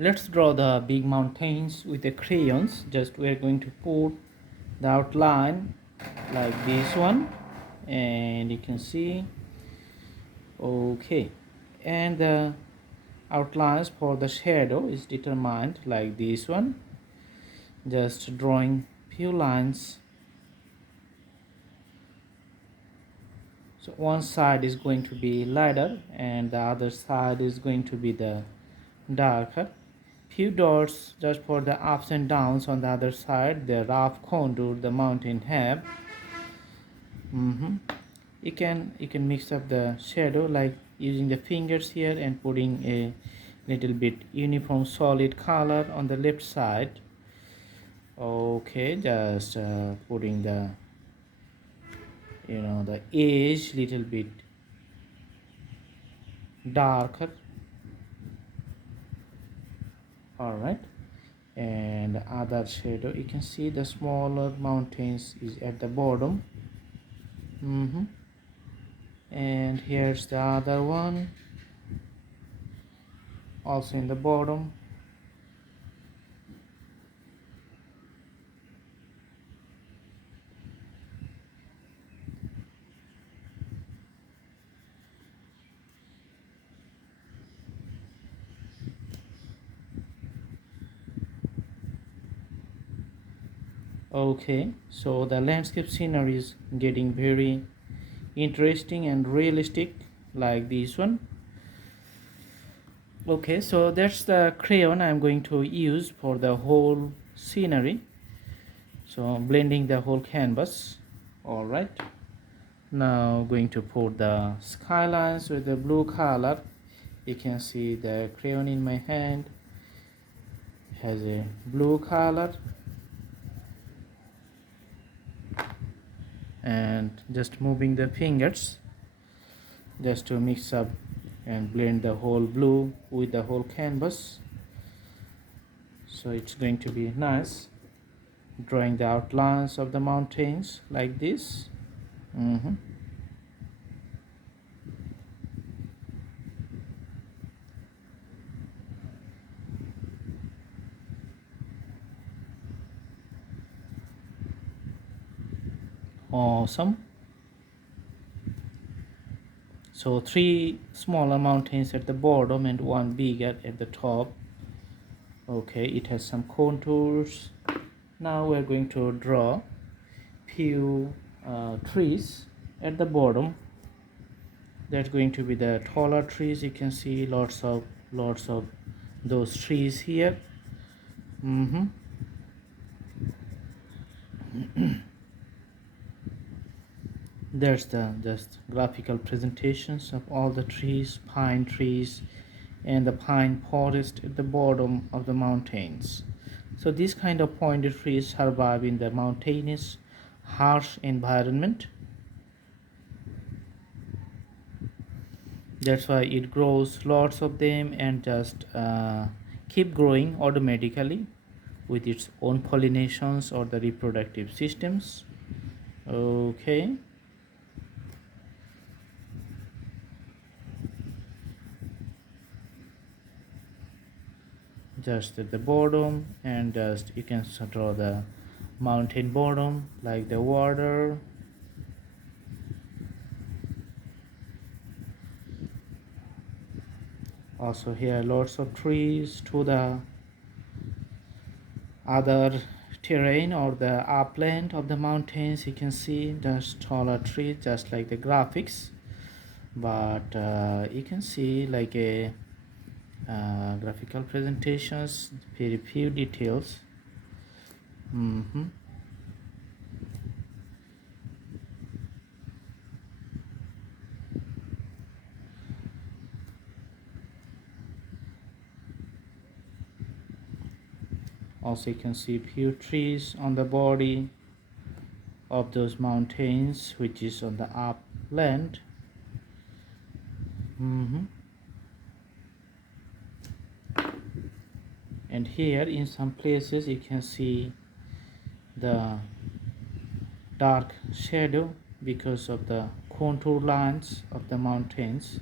Let's draw the big mountains with the crayons. Just we're going to put the outline like this one, and you can see. Okay, and the outlines for the shadow is determined like this one. Just drawing few lines. So one side is going to be lighter and the other side is going to be the darker. Few dots just for the ups and downs on the other side, the rough contour the mountain have. You can mix up the shadow like using the fingers here and putting a little bit uniform solid color on the left side. Okay, just putting the the edge little bit darker. All right, and the other shadow, you can see the smaller mountains is at the bottom. And here's the other one, also in the bottom. Okay, so the landscape scenery is getting very interesting and realistic like this one. Okay, so that's the crayon I'm going to use for the whole scenery, so blending the whole canvas. All right, now going to put the skylines with the blue color. You can see the crayon in my hand has a blue color, and just moving the fingers just to mix up and blend the whole blue with the whole canvas. So it's going to be nice drawing the outlines of the mountains like this. Awesome. So three smaller mountains at the bottom and one bigger at the top. Okay, it has some contours. Now we're going to draw few trees at the bottom. That's going to be the taller trees. You can see lots of those trees here. There's the just graphical presentations of all the trees, pine trees, and the pine forest at the bottom of the mountains. So these kind of pointed trees survive in the mountainous, harsh environment. That's why it grows lots of them and just keep growing automatically with its own pollinations or the reproductive systems. Okay. Just at the bottom, and just you can draw the mountain bottom like the water. Also here lots of trees to the other terrain or the upland of the mountains. You can see just taller trees just like the graphics, but you can see like a graphical presentations, very few details. Also you can see few trees on the body of those mountains which is on the upland. And here in some places you can see the dark shadow because of the contour lines of the mountains.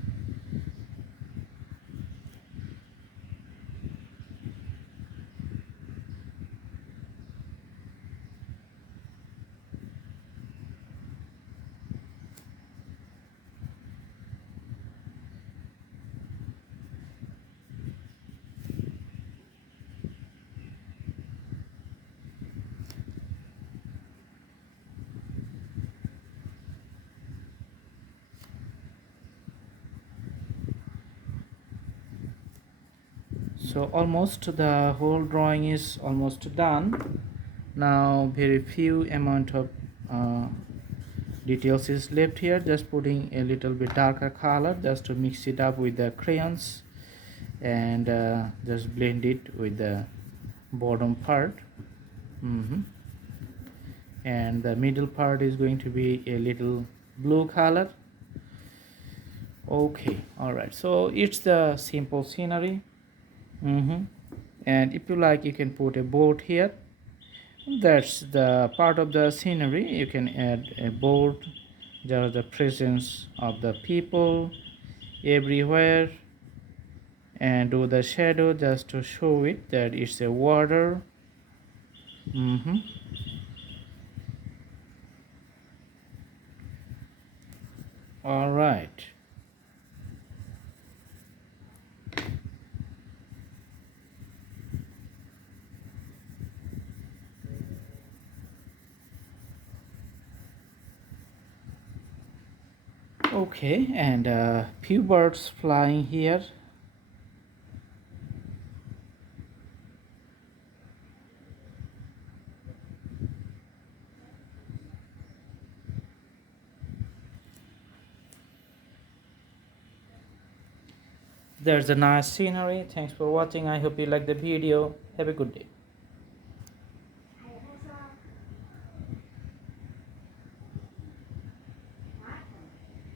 So almost the whole drawing is almost done. Now very few amount of uh, details is left here, just putting a little bit darker color just to mix it up with the crayons, and just blend it with the bottom part. And the middle part is going to be a little blue color. Okay, all right, so it's the simple scenery. And if you like, you can put a boat here. That's the part of the scenery. You can add a boat, just the presence of the people everywhere, and do the shadow just to show it that it's a water. All right. Okay, and few birds flying here. There's a nice scenery. Thanks for watching. I hope you like the video. Have a good day.